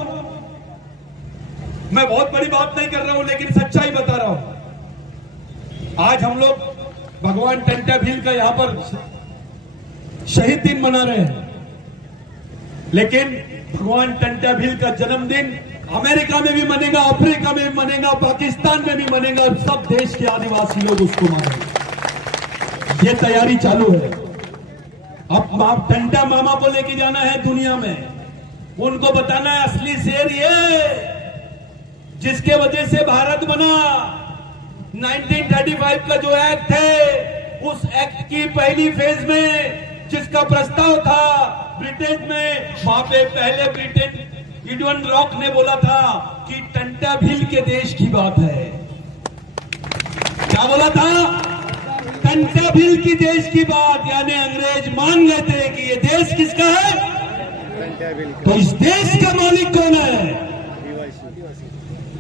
मैं बहुत बड़ी बात नहीं कर रहा हूं, लेकिन सच्चाई बता रहा हूं। आज हम लोग भगवान टंट्या भील का यहां पर शहीद दिन मना रहे हैं, लेकिन भगवान टंट्या भील का जन्मदिन अमेरिका में भी मनेगा, अफ्रीका में भी मनेगा, पाकिस्तान में भी मनेगा, सब देश के आदिवासी लोग उसको मानेंगे। ये तैयारी चालू है। अब आप टंट्या मामा को लेके जाना है दुनिया में, उनको बताना है असली शेर ये जिसके वजह से भारत बना। 1935 का जो एक्ट है, उस एक्ट की पहली फेज में जिसका प्रस्ताव था ब्रिटेन में, वहां पे पहले ब्रिटेन इडवन रॉक ने बोला था कि टंट्या भील के देश की बात है। क्या बोला था? टंट्या भील की देश की बात, यानी अंग्रेज मान गए थे कि ये देश किसका है। तो इस देश का मालिक कौन है?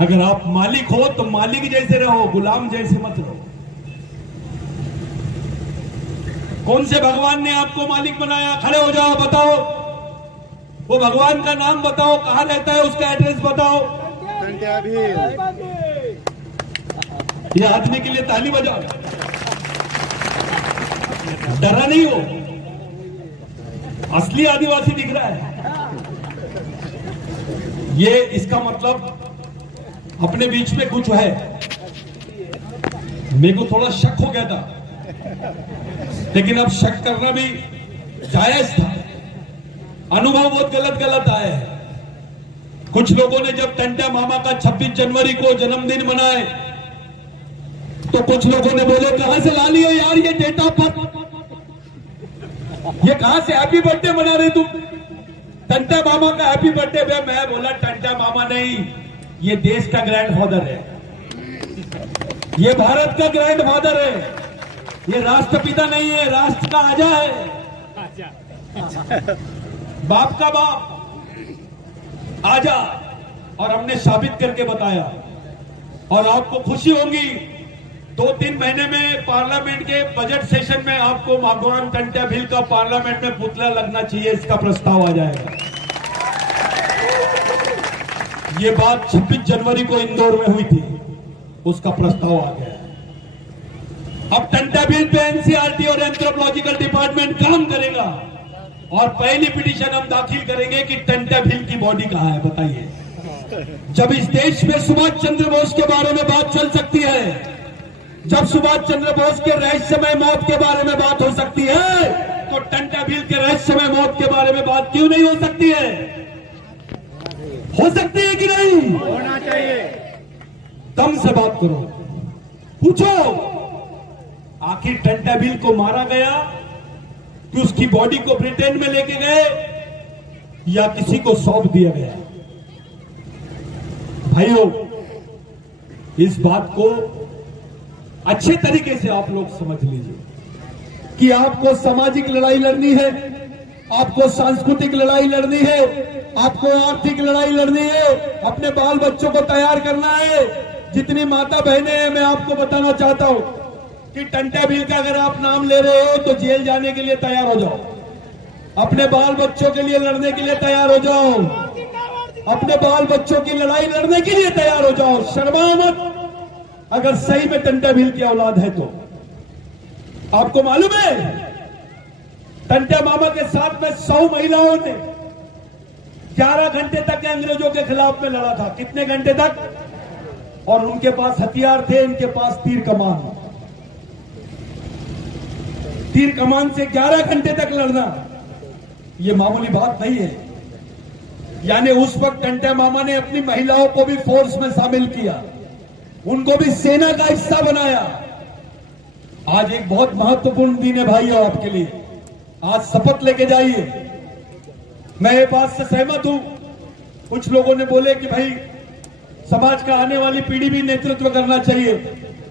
अगर आप मालिक हो तो मालिक जैसे रहो, गुलाम जैसे मत रहो। कौन से भगवान ने आपको मालिक बनाया? खड़े हो जाओ, बताओ वो भगवान का नाम बताओ, कहां रहता है, उसका एड्रेस बताओ। ये आदमी के लिए ताली बजाओ, डरा नहीं हो, असली आदिवासी दिख रहा है। ये इसका मतलब अपने बीच में कुछ है। मेरे को थोड़ा शक हो गया था, लेकिन अब शक करना भी जायज था। अनुभव बहुत गलत आए हैं। कुछ लोगों ने जब टंट्या मामा का 26 जनवरी को जन्मदिन मनाए तो कुछ लोगों ने बोले कहां से ला लिया यार ये डेट ऑफ बर्थ, ये कहां से हैप्पी बर्थडे मना रहे तुम? टंट्या मामा का हैप्पी बर्थडे। मैं बोला टंट्या मामा नहीं, ये देश का ग्रैंडफादर है, ये भारत का ग्रैंडफादर है, ये राष्ट्रपिता नहीं है, राष्ट्र का आजा है, बाप का बाप आजा। और हमने साबित करके बताया। और आपको खुशी होगी, 2-3 महीने में पार्लियामेंट के बजट सेशन में आपको भगवान टंट्या भील का पार्लियामेंट में पुतला लगना चाहिए, इसका प्रस्ताव आ जाएगा। ये बात 26 जनवरी को इंदौर में हुई थी, उसका प्रस्ताव आ गया। अब टंट्या भील पे एनसीईआरटी और एंथ्रोपोलॉजिकल डिपार्टमेंट काम करेगा और पहली पिटीशन हम दाखिल करेंगे कि टंट्या भील की बॉडी कहां है, बताइए। जब इस देश में सुभाष चंद्र बोस के बारे में बात चल सकती है, जब सुभाष चंद्र बोस के रहस्यमय मौत के बारे में बात हो सकती है, तो टंट्या भील के रहस्यमय मौत के बारे में बात क्यों नहीं हो सकती है? हो सकती है कि नहीं? होना चाहिए। दम से बात करो, पूछो आखिर टंट्या भील को मारा गया कि उसकी बॉडी को ब्रिटेन में लेके गए या किसी को सौंप दिया गया? भाइयों, इस बात को अच्छे तरीके से आप लोग समझ लीजिए कि आपको सामाजिक लड़ाई लड़नी है, आपको सांस्कृतिक लड़ाई लड़नी है, आपको आर्थिक लड़ाई लड़नी है, अपने बाल बच्चों को तैयार करना है। जितनी माता बहनें हैं, मैं आपको बताना चाहता हूं कि टंटा बिल का अगर आप नाम ले रहे हो तो जेल जाने के लिए तैयार हो जाओ, अपने बाल बच्चों के लिए लड़ने के लिए तैयार हो जाओ, अपने बाल बच्चों की लड़ाई लड़ने के लिए तैयार हो जाओ, शर्माओ मत। अगर सही में टंटा भील की औलाद है तो आपको मालूम है टंटा मामा के साथ में 100 महिलाओं ने 11 घंटे तक अंग्रेजों के खिलाफ में लड़ा था। कितने घंटे तक? और उनके पास हथियार थे, इनके पास तीर कमान। तीर कमान से 11 घंटे तक लड़ना ये मामूली बात नहीं है। यानी उस वक्त टंटा मामा ने अपनी महिलाओं को भी फोर्स में शामिल किया, उनको भी सेना का हिस्सा बनाया। आज एक बहुत महत्वपूर्ण दिन है भाइयों आपके लिए। आज शपथ लेके जाइए। मैं ये बात से सहमत हूं। कुछ लोगों ने बोले कि भाई समाज का आने वाली पीढ़ी भी नेतृत्व करना चाहिए।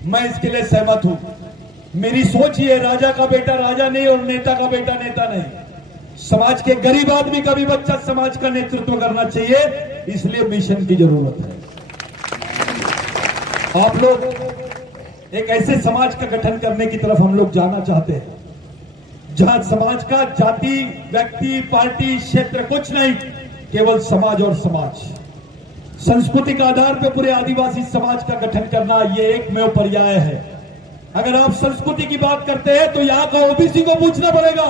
मैं इसके लिए सहमत हूं। मेरी सोच ये है, राजा का बेटा राजा नहीं और नेता का बेटा नेता नहीं। समाज के गरीब आदमी का भी बच्चा समाज का नेतृत्व करना चाहिए, इसलिए मिशन की जरूरत है। आप लोग एक ऐसे समाज का गठन करने की तरफ हम लोग जाना चाहते हैं जहां समाज का जाति, व्यक्ति, पार्टी, क्षेत्र कुछ नहीं, केवल समाज और समाज। सांस्कृतिक आधार पर पूरे आदिवासी समाज का गठन करना ये एकमेव पर्याय है। अगर आप संस्कृति की बात करते हैं तो यहां का ओबीसी को पूछना पड़ेगा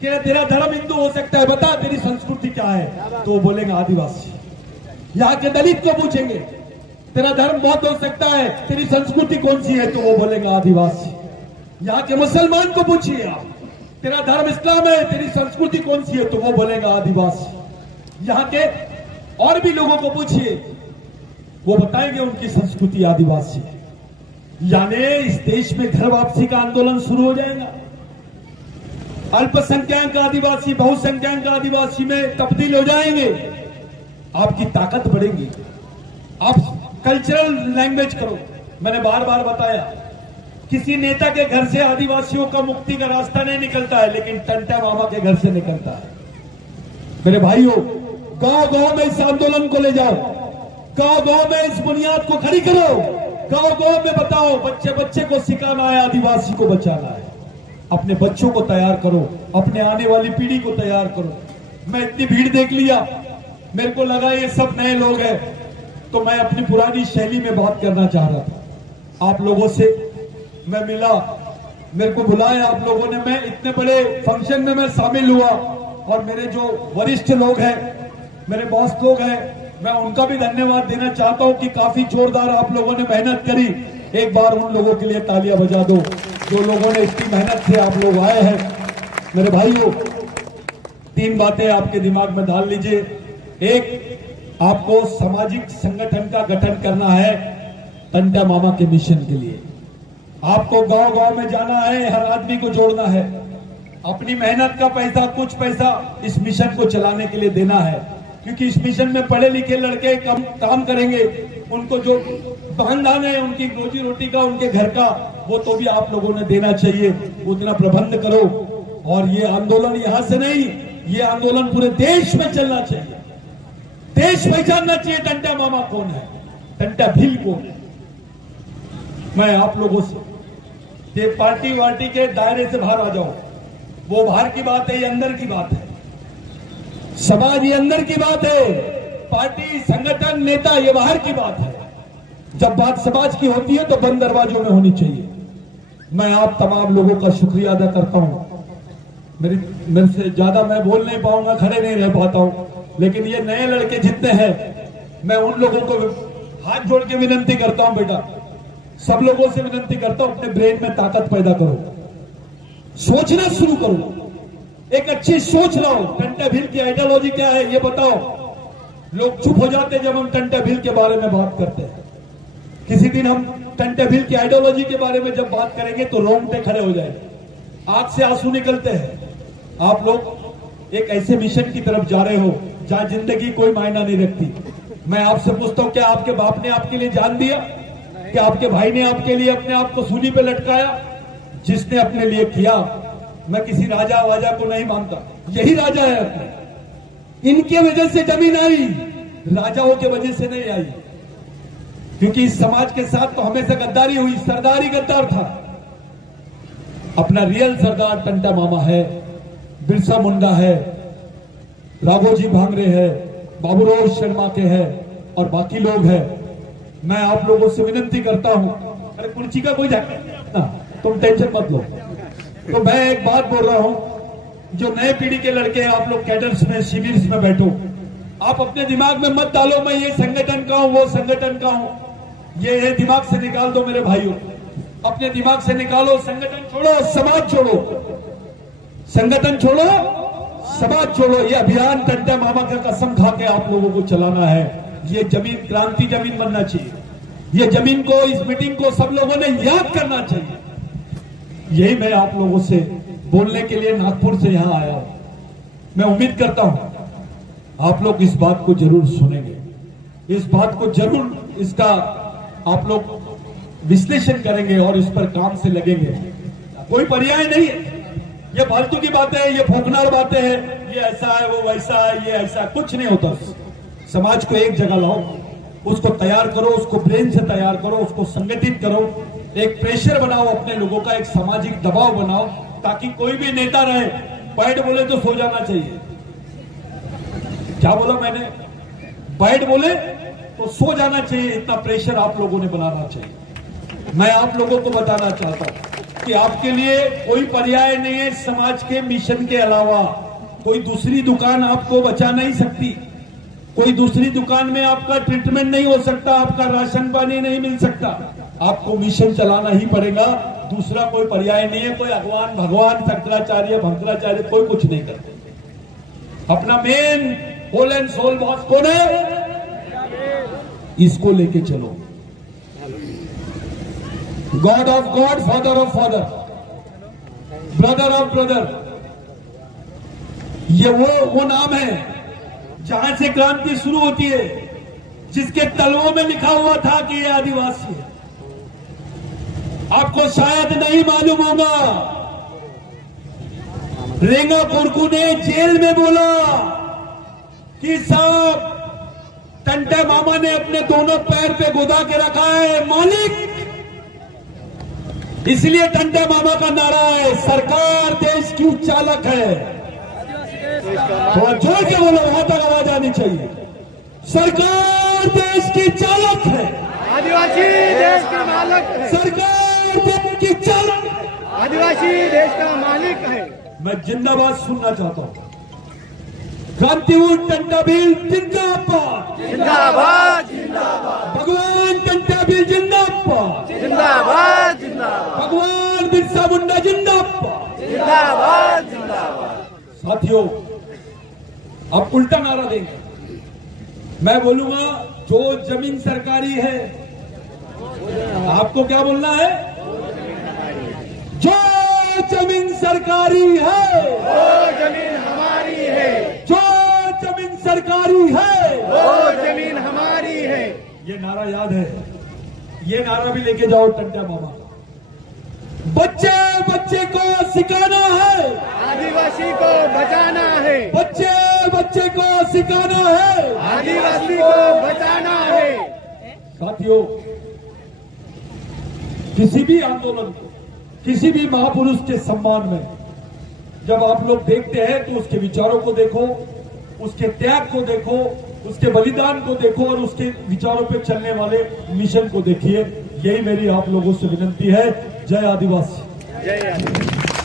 कि तेरा धर्म हिंदू हो सकता है, बता तेरी संस्कृति क्या है, तो वो बोलेगा आदिवासी। यहां के दलित को पूछेंगे तेरा धर्म बौद्ध हो सकता है, तेरी संस्कृति कौन सी है, तो वो बोलेगा आदिवासी। यहाँ के मुसलमान को पूछिए आप, तेरा धर्म इस्लाम है, तेरी संस्कृति कौन सी है, तो वो बोलेगा आदिवासी। यहाँ के और भी लोगों को पूछिए, वो बताएंगे उनकी संस्कृति आदिवासी। यानी इस देश में घर वापसी का आंदोलन शुरू हो जाएगा। अल्पसंख्यक आदिवासी बहुसंख्यक आदिवासी में तब्दील हो जाएंगे। आपकी ताकत बढ़ेगी। आप कल्चरल लैंग्वेज करो। मैंने बार बार बताया, किसी नेता के घर से आदिवासियों का मुक्ति का रास्ता नहीं निकलता है, लेकिन टंटा मामा के घर से निकलता है। मेरे भाइयों, गांव गांव में इस आंदोलन को ले जाओ, गांव गांव में इस बुनियाद को खड़ी करो, गांव गांव में बताओ, बच्चे बच्चे को सिखाना है, आदिवासी को बचाना है। अपने बच्चों को तैयार करो, अपने आने वाली पीढ़ी को तैयार करो। मैं इतनी भीड़ देख लिया, मेरे को लगा ये सब नए लोग हैं, तो मैं अपनी पुरानी शैली में बात करना चाह रहा था। आप लोगों से मैं मिला, मेरे को बुलाया आप लोगों ने, मैं इतने बड़े फंक्शन में मैं शामिल हुआ, और मेरे जो वरिष्ठ लोग हैं, मेरे बॉस लोग हैं, मैं उनका भी धन्यवाद देना चाहता हूं कि काफी जोरदार आप लोगों ने मेहनत करी। एक बार उन लोगों के लिए तालियां बजा दो जो लोगों ने इतनी मेहनत से आप लोग आए हैं। मेरे भाइयों, 3 बातें आपके दिमाग में डाल लीजिए। एक, आपको सामाजिक संगठन का गठन करना है टंटा मामा के मिशन के लिए। आपको गांव गांव में जाना है, हर आदमी को जोड़ना है, अपनी मेहनत का पैसा, कुछ पैसा इस मिशन को चलाने के लिए देना है, क्योंकि इस मिशन में पढ़े लिखे लड़के काम करेंगे। उनको जो खानदान है, उनकी रोजी रोटी का, उनके घर का, वो तो भी आप लोगों ने देना चाहिए। उतना प्रबंध करो। और ये आंदोलन यहां से नहीं, ये आंदोलन पूरे देश में चलना चाहिए। देश पहचानना चाहिए टंटा मामा कौन है, टंटा भील कौन है। मैं आप लोगों से, ये पार्टी वार्टी के दायरे से बाहर आ जाओ। वो बाहर की बात है, ये अंदर की बात है। समाज ये अंदर की बात है, पार्टी, संगठन, नेता ये बाहर की बात है। जब बात समाज की होती है तो बंद दरवाजों में होनी चाहिए। मैं आप तमाम लोगों का शुक्रिया अदा करता हूं। मेरे से ज्यादा मैं बोल नहीं पाऊंगा, खड़े नहीं रह पाता हूं, लेकिन ये नए लड़के जितने हैं, मैं उन लोगों को हाथ जोड़ के विनती करता हूं, बेटा सब लोगों से विनती करता हूं, अपने ब्रेन में ताकत पैदा करो, सोचना शुरू करो, एक अच्छी सोच लाओ। टंटा भील की आइडियोलॉजी क्या है ये बताओ। लोग चुप हो जाते हैं जब हम टंटा भील के बारे में बात करते हैं। किसी दिन हम टंटा भील की आइडियोलॉजी के बारे में जब बात करेंगे तो रोंगटे खड़े हो जाएंगे, आंख से आंसू निकलते हैं। आप लोग एक ऐसे मिशन की तरफ जा रहे हो जहां जिंदगी कोई मायना नहीं रखती। मैं आपसे पूछता हूं, क्या आपके बाप ने आपके लिए जान दिया? क्या आपके भाई ने आपके लिए अपने आप को सूली पे लटकाया? जिसने अपने लिए किया, मैं किसी राजा वाजा को नहीं मानता, यही राजा है अपने। इनके वजह से जमीन आई, राजाओं के वजह से नहीं आई, क्योंकि इस समाज के साथ तो हमेशा गद्दारी हुई। सरदार ही गद्दार था। अपना रियल सरदार टंटा मामा है, बिरसा मुंडा है, राघोजी भांगरे है, बाबूराव शर्मा के हैं और बाकी लोग हैं। मैं आप लोगों से विनती करता हूं, अरे कुर्सी का कोई ना, तुम टेंशन मत लो। तो मैं एक बात बोल रहा हूं, जो नए पीढ़ी के लड़के हैं, आप लोग कैडर्स में, शिविर में बैठो। आप अपने दिमाग में मत डालो मैं ये संगठन का हूं, वो संगठन का हूं। ये दिमाग से निकाल दो मेरे भाइयों, अपने दिमाग से निकालो। संगठन छोड़ो, समाज छोड़ो। संगठन छोड़ो, समाज छोड़ो। ये अभियान टंटा मामा का कसम खा के आप लोगों को चलाना है। ये जमीन क्रांति जमीन बनना चाहिए। ये जमीन को, इस मीटिंग को सब लोगों ने याद करना चाहिए। यही मैं आप लोगों से बोलने के लिए नागपुर से यहां आया हूं। मैं उम्मीद करता हूं आप लोग इस बात को जरूर सुनेंगे, इस बात को जरूर, इसका आप लोग विश्लेषण करेंगे और इस पर काम से लगेंगे। कोई पर्याय नहीं है, ये फालतू की बातें हैं, ये फूकनार बातें हैं, ये ऐसा है, वो वैसा है, ये ऐसा, कुछ नहीं होता। समाज को एक जगह लाओ, उसको तैयार करो, उसको ब्रेन से तैयार करो, उसको संगठित करो, एक प्रेशर बनाओ अपने लोगों का, एक सामाजिक दबाव बनाओ, ताकि कोई भी नेता रहे, बैठ बोले तो सो जाना चाहिए। क्या बोला मैंने? बैठ बोले तो सो जाना चाहिए। इतना प्रेशर आप लोगों ने बनाना चाहिए। मैं आप लोगों को बताना चाहता हूं कि आपके लिए कोई पर्याय नहीं है समाज के मिशन के अलावा। कोई दूसरी दुकान आपको बचा नहीं सकती, कोई दूसरी दुकान में आपका ट्रीटमेंट नहीं हो सकता, आपका राशन पानी नहीं मिल सकता। आपको मिशन चलाना ही पड़ेगा, दूसरा कोई पर्याय नहीं है। कोई अगवान भगवान शंकराचार्य भंकराचार्य कोई कुछ नहीं करते। अपना main whole and sole boss कौन है? इसको लेके चलो। God of God, father of father, brother of brother, ये वो नाम है जहां से क्रांति शुरू होती है, जिसके तलवों में लिखा हुआ था कि ये आदिवासी है। आपको शायद नहीं मालूम होगा, रेंगा कुरकू ने जेल में बोला कि साहब टंटा मामा ने अपने दोनों पैर पे गुदा के रखा है मालिक। इसलिए टंटा मामा का नारा है, सरकार देश की चालक है। थोड़ा जोर के बोलो, वहां तक आवाज आनी चाहिए। सरकार देश की चालक है, आदिवासी देश का मालिक है। सरकार देश की चालक है, आदिवासी देश का मालिक है। मैं जिंदाबाद सुनना चाहता हूं। क्रांतिवीर टंटा भील जिंदाबाद, जिंदाबाद जिंदाबाद, भगवान टंटा भील जिंदाबाद, जिंदाबाद जिंदाबाद, भगवान बिरसा मुंडा जिंदाबाद, जिंदाबाद जिंदाबाद। साथियों, आप उल्टा नारा देंगे। मैं बोलूंगा जो जमीन सरकारी है, आपको क्या बोलना है? जो जमीन सरकारी है, वो जमीन हमारी है, जो जमीन सरकारी है, वो जमीन हमारी है। ये नारा याद है, ये नारा भी लेके जाओ टंटा मामा। बच्चे बच्चे को सिखाना है, आदिवासी को बचाना है, बच्चे बच्चे को सिखाना है, आदिवासी को बचाना है। साथियों, किसी भी आंदोलन को, किसी भी महापुरुष के सम्मान में जब आप लोग देखते हैं तो उसके विचारों को देखो, उसके त्याग को देखो, उसके बलिदान को देखो और उसके विचारों पे चलने वाले मिशन को देखिए। यही मेरी आप लोगों से विनती है। जय आदिवासी। जय आदिवासी।